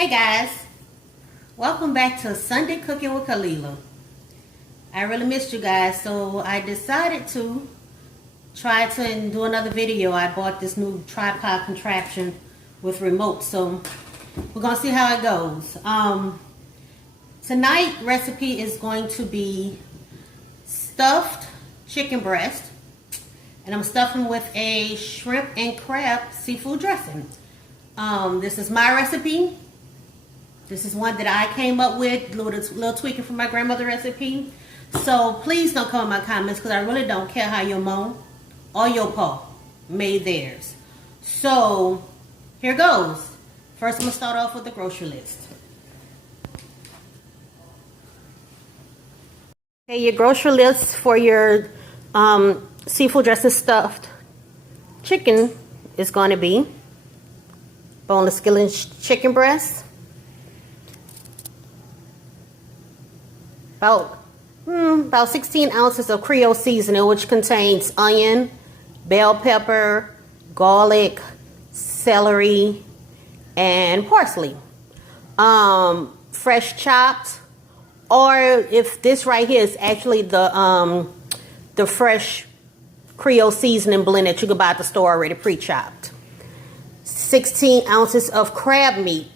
Hey guys, welcome back to Sunday Cooking with Khalilah. I really missed you guys, so I decided to try to do another video. I bought this new tripod contraption with remote, so we're gonna see how it goes. Tonight recipe is going to be stuffed chicken breast, and I'm stuffing with a shrimp and crab seafood dressing. This is my recipe. This is one that I came up with, a little tweaking from my grandmother's recipe. So please don't comment in my comments because I really don't care how your mom or your pa made theirs. So here goes. First I'm going to start off with the grocery list. Okay, your grocery list for your seafood dressing stuffed chicken is going to be boneless skillet chicken breast, about 16 ounces of Creole seasoning, which contains onion, bell pepper, garlic, celery, and parsley. Fresh chopped, or if this right here is actually the fresh Creole seasoning blend that you can buy at the store already pre-chopped. 16 ounces of crab meat,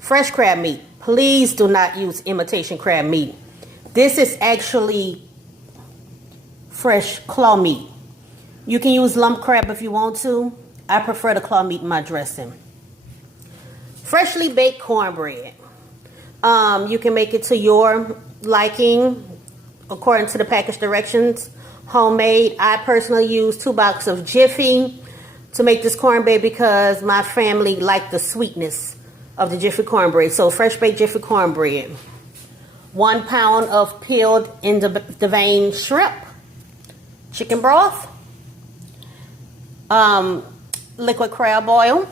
fresh crab meat. Please do not use imitation crab meat. This is actually fresh claw meat. You can use lump crab if you want to. I prefer the claw meat in my dressing. Freshly baked cornbread. You can make it to your liking according to the package directions. Homemade. I personally use 2 boxes of Jiffy to make this cornbread because my family liked the sweetness of the Jiffy cornbread. So fresh baked Jiffy cornbread. 1 pound of peeled in the vein shrimp, chicken broth, liquid crab oil,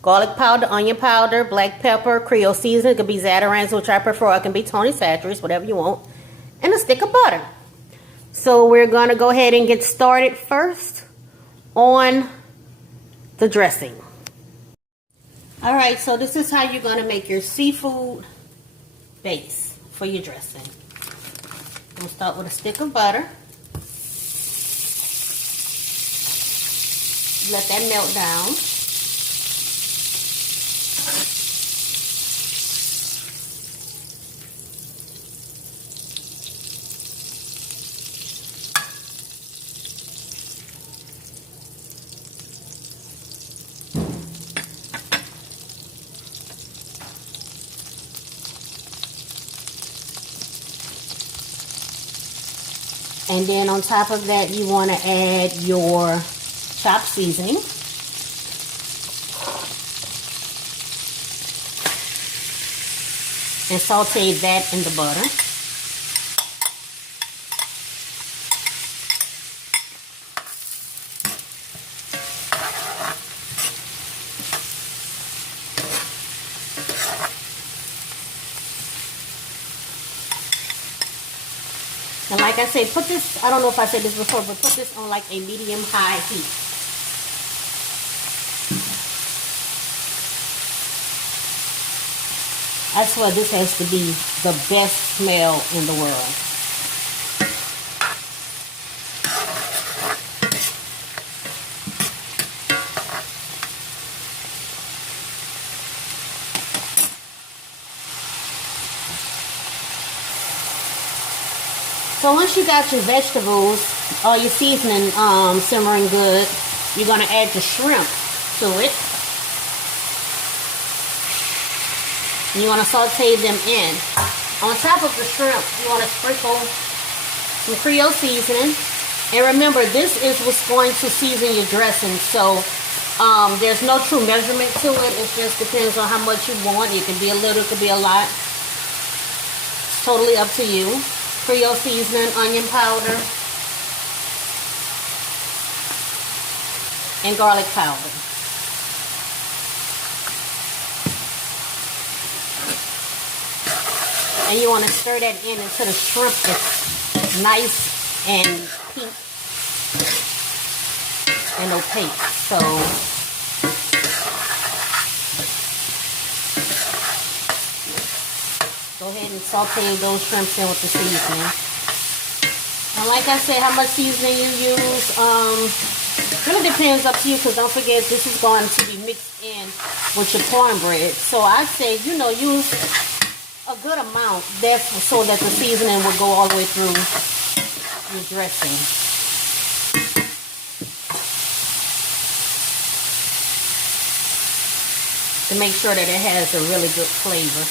garlic powder, onion powder, black pepper, Creole seasoning. It could be Zatarain's, which I prefer. It can be Tony Chachere's, whatever you want, and a stick of butter. So we're going to go ahead and get started first on the dressing. All right, so this is how you're going to make your seafood base for your dressing. We'll start with a stick of butter. Let that melt down. And then on top of that, you want to add your chopped seasoning. And saute that in the butter. And like I said, put this, I don't know if I said this before, but put this on like a medium-high heat. I swear this has to be the best smell in the world. So once you got your vegetables or your seasoning simmering good, you're going to add the shrimp to it. And you want to saute them in. On top of the shrimp, you want to sprinkle some Creole seasoning. And remember, this is what's going to season your dressing. So there's no true measurement to it. It just depends on how much you want. It can be a little, it could be a lot. It's totally up to you. Creole seasoning, onion powder, and garlic powder. And you want to stir that in until the shrimp is nice and pink and opaque. So Go ahead and saute those shrimps in with the seasoning. And like I said, how much seasoning you use, really depends up to you, because don't forget this is going to be mixed in with your cornbread. So I say, you know, use a good amount, that's so that the seasoning will go all the way through your dressing. To make sure that it has a really good flavor.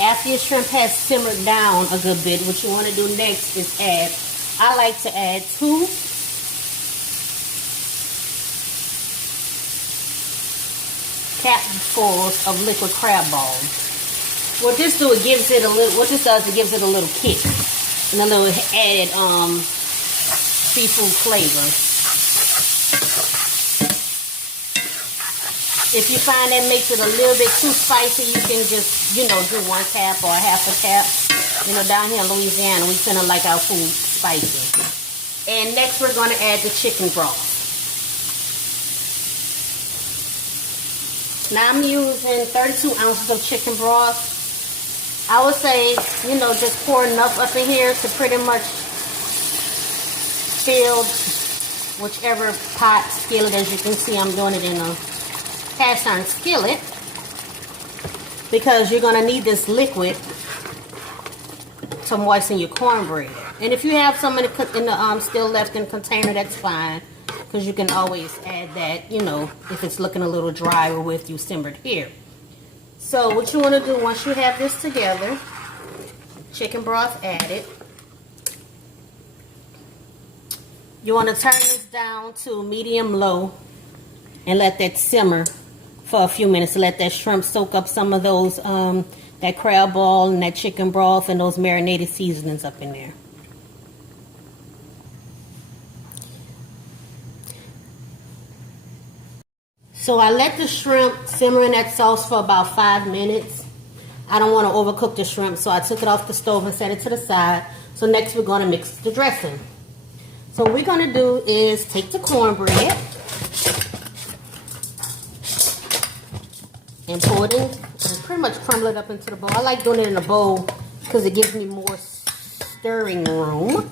After your shrimp has simmered down a good bit, what you want to do next is add, I like to add 2 capfuls of liquid crab balls. What this do, it gives it a little, what this does, it gives it a little kick and a little added seafood flavor. If you find that makes it a little bit too spicy, you can just, you know, do 1 cap or half a cap. You know, down here in Louisiana, we tend to like our food spicy. And next we're going to add the chicken broth. Now I'm using 32 ounces of chicken broth. I would say, you know, just pour enough up in here to pretty much fill whichever pot, skillet. As you can see, I'm doing it in a cast iron skillet, because you're going to need this liquid to moisten your cornbread. And if you have some in the still left in the container, that's fine, because you can always add that, you know, if it's looking a little dry or with you simmered here. So what you want to do once you have this together, chicken broth added, you want to turn this down to medium low and let that simmer for a few minutes to let that shrimp soak up some of those, that crab ball and that chicken broth and those marinated seasonings up in there. So I let the shrimp simmer in that sauce for about 5 minutes. I don't want to overcook the shrimp, so I took it off the stove and set it to the side. So next we're going to mix the dressing. So what we're going to do is take the cornbread and pour it in and pretty much crumble it up into the bowl. I like doing it in a bowl because it gives me more stirring room.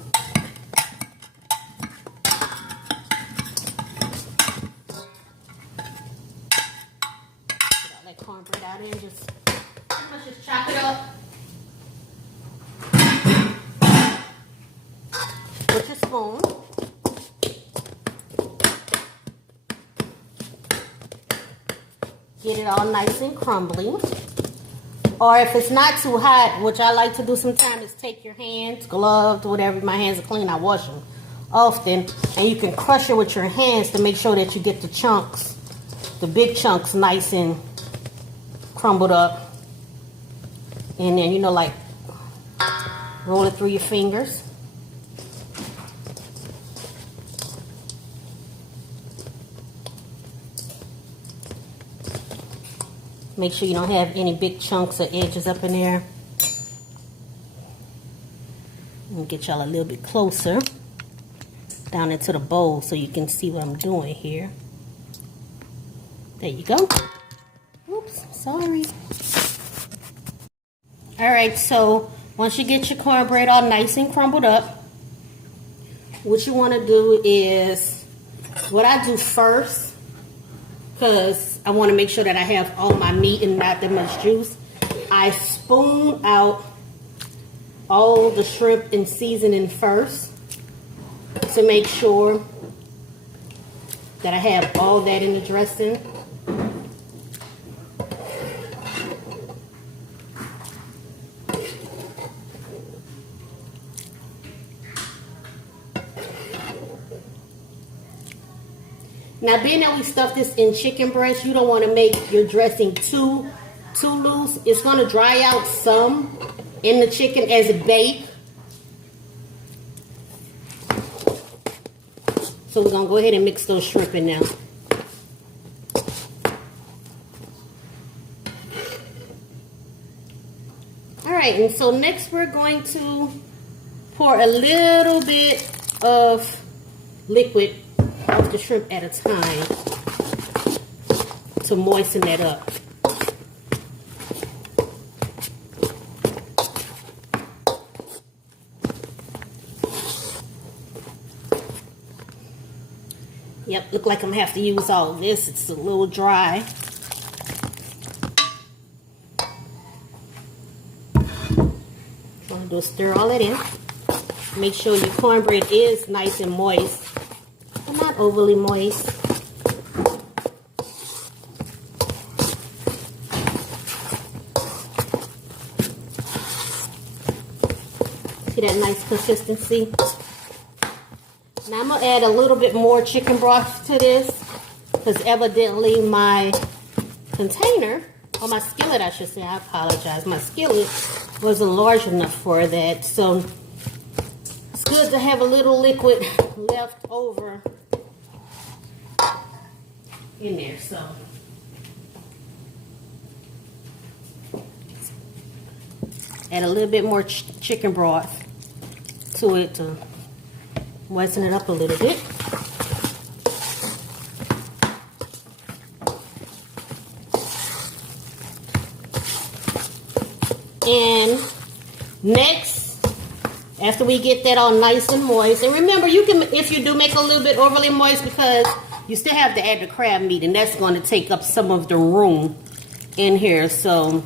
Put all that cornbread out in, just pretty much just chop it up with your spoon. Get it all nice and crumbly. Or if it's not too hot, which I like to do sometimes, is take your hands, gloved, whatever. My hands are clean, I wash them often. And you can crush it with your hands to make sure that you get the chunks, the big chunks, nice and crumbled up. And then, you know, like, roll it through your fingers. Make sure you don't have any big chunks or edges up in there. And get y'all a little bit closer down into the bowl so you can see what I'm doing here. There you go. Oops, sorry. Alright, so once you get your cornbread all nice and crumbled up, what you want to do is, what I do first, because I want to make sure that I have all my meat and not that much juice, I spoon out all the shrimp and seasoning first to make sure that I have all that in the dressing. Now, being that we stuff this in chicken breast, you don't want to make your dressing too loose. It's going to dry out some in the chicken as it bakes. So we're going to go ahead and mix those shrimp in now. Alright, and so next we're going to pour a little bit of liquid of the shrimp at a time to moisten that up. Yep, look like I'm gonna have to use all of this. It's a little dry. What I'm gonna do is stir all that in. Make sure your cornbread is nice and moist, but not overly moist. See that nice consistency? Now I'm going to add a little bit more chicken broth to this because evidently my container, or my skillet I should say, I apologize, my skillet wasn't large enough for that. So it's good to have a little liquid left over in there. So add a little bit more chicken broth to it to moisten it up a little bit. And next, after we get that all nice and moist, and remember, you can, if you do make it a little bit overly moist, because you still have to add the crab meat, and that's going to take up some of the room in here, so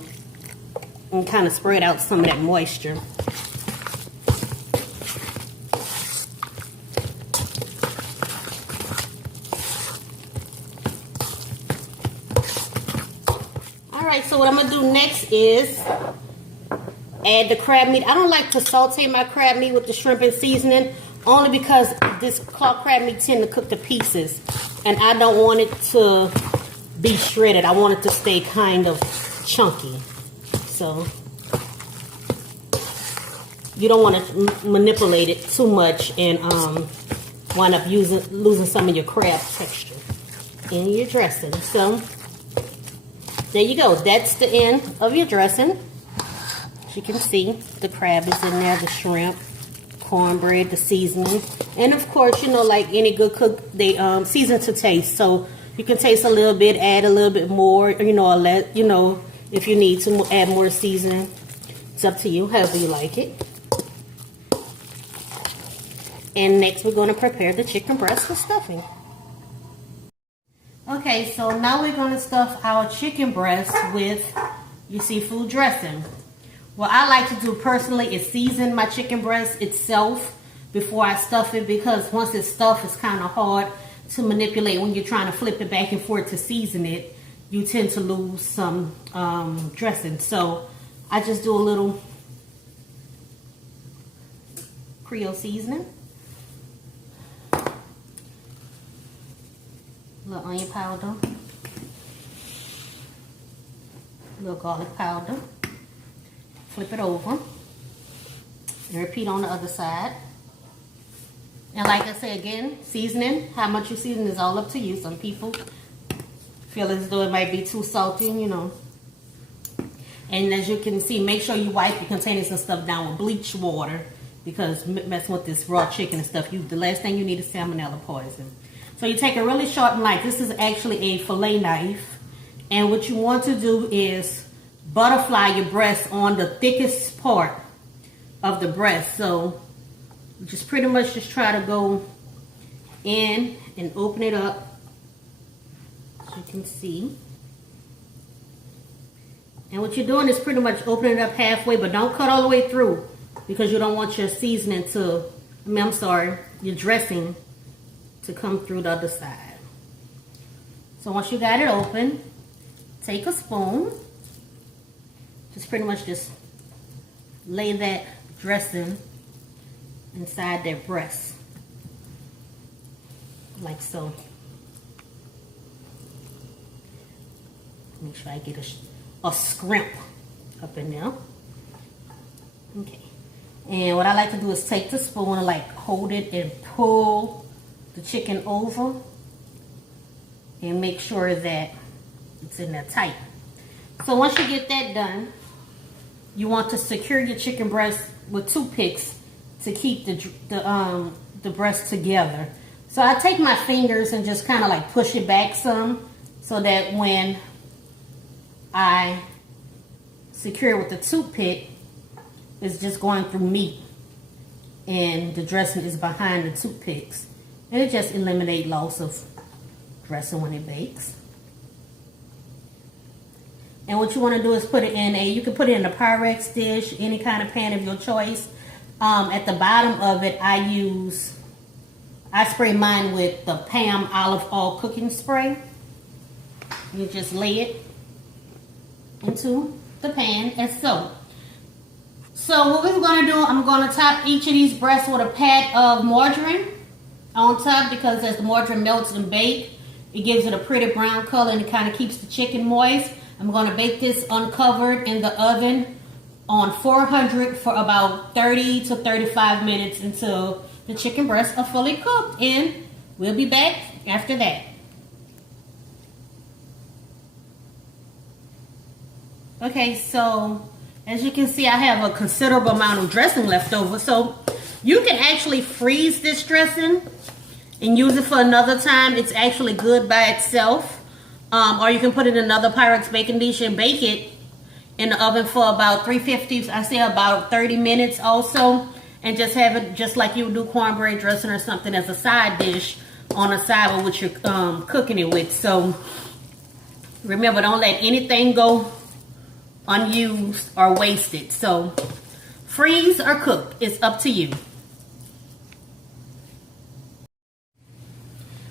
and kind of spread out some of that moisture. Alright, so what I'm going to do next is add the crab meat. I don't like to saute my crab meat with the shrimp and seasoning, only because this claw crab meat tend to cook to pieces, and I don't want it to be shredded. I want it to stay kind of chunky. So you don't want to manipulate it too much and wind up losing some of your crab texture in your dressing. So there you go. That's the end of your dressing. As you can see, the crab is in there, the shrimp, cornbread, the seasoning, and of course, you know, like any good cook, they season to taste. So you can taste a little bit, add a little bit more, you know, or let, you know, if you need to add more seasoning. It's up to you, however you like it. And next, we're going to prepare the chicken breast for stuffing. Okay, so now we're going to stuff our chicken breast with your seafood dressing. What I like to do personally is season my chicken breast itself before I stuff it, because once it's stuffed, it's kind of hard to manipulate when you're trying to flip it back and forth to season it. You tend to lose some dressing. So I just do a little Creole seasoning. A little onion powder, a little garlic powder, flip it over, and repeat on the other side. And like I say again, seasoning, how much you season is all up to you. Some people feel as though it might be too salty, you know. And as you can see, make sure you wipe your containers and stuff down with bleach water, because messing with this raw chicken and stuff, the last thing you need is salmonella poison. So you take a really sharp knife. This is actually a fillet knife. And what you want to do is butterfly your breast on the thickest part of the breast. So just pretty much just try to go in and open it up, as you can see. And what you're doing is pretty much opening it up halfway, but don't cut all the way through, because you don't want your seasoning to, your dressing to come through the other side. So once you got it open, take a spoon, just pretty much just lay that dressing inside their breast, like so. Make sure I get a scrimp up in there. Okay. And what I like to do is take the spoon and like hold it and pull the chicken over and make sure that it's in there tight. So once you get that done, you want to secure your chicken breast with toothpicks to keep the breast together. So I take my fingers and just kind of like push it back some so that when I secure it with the toothpick, it's just going through meat and the dressing is behind the toothpicks. And it just eliminates loss of dressing when it bakes. And what you want to do is put it in you can put it in a Pyrex dish, any kind of pan of your choice. At the bottom of it, I spray mine with the Pam olive oil cooking spray. You just lay it into the pan as so. So what we're going to do, I'm going to top each of these breasts with a pat of margarine on top, because as the margarine melts and bakes, it gives it a pretty brown color and it kind of keeps the chicken moist. I'm going to bake this uncovered in the oven on 400 for about 30 to 35 minutes until the chicken breasts are fully cooked, and we'll be back after that. Okay, so as you can see, I have a considerable amount of dressing left over. So you can actually freeze this dressing and use it for another time. It's actually good by itself. Or you can put it in another Pyrex baking dish and bake it in the oven for about 350, I say about 30 minutes also. And just have it just like you would do cornbread dressing or something as a side dish on the side of what you're cooking it with. So remember, don't let anything go unused or wasted. So freeze or cook, it's up to you.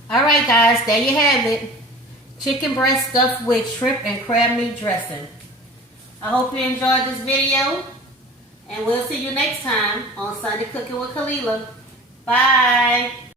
All right, guys, there you have it. Chicken breast stuffed with shrimp and crab meat dressing. I hope you enjoyed this video, and we'll see you next time on Sunday Cooking with Khalilah. Bye.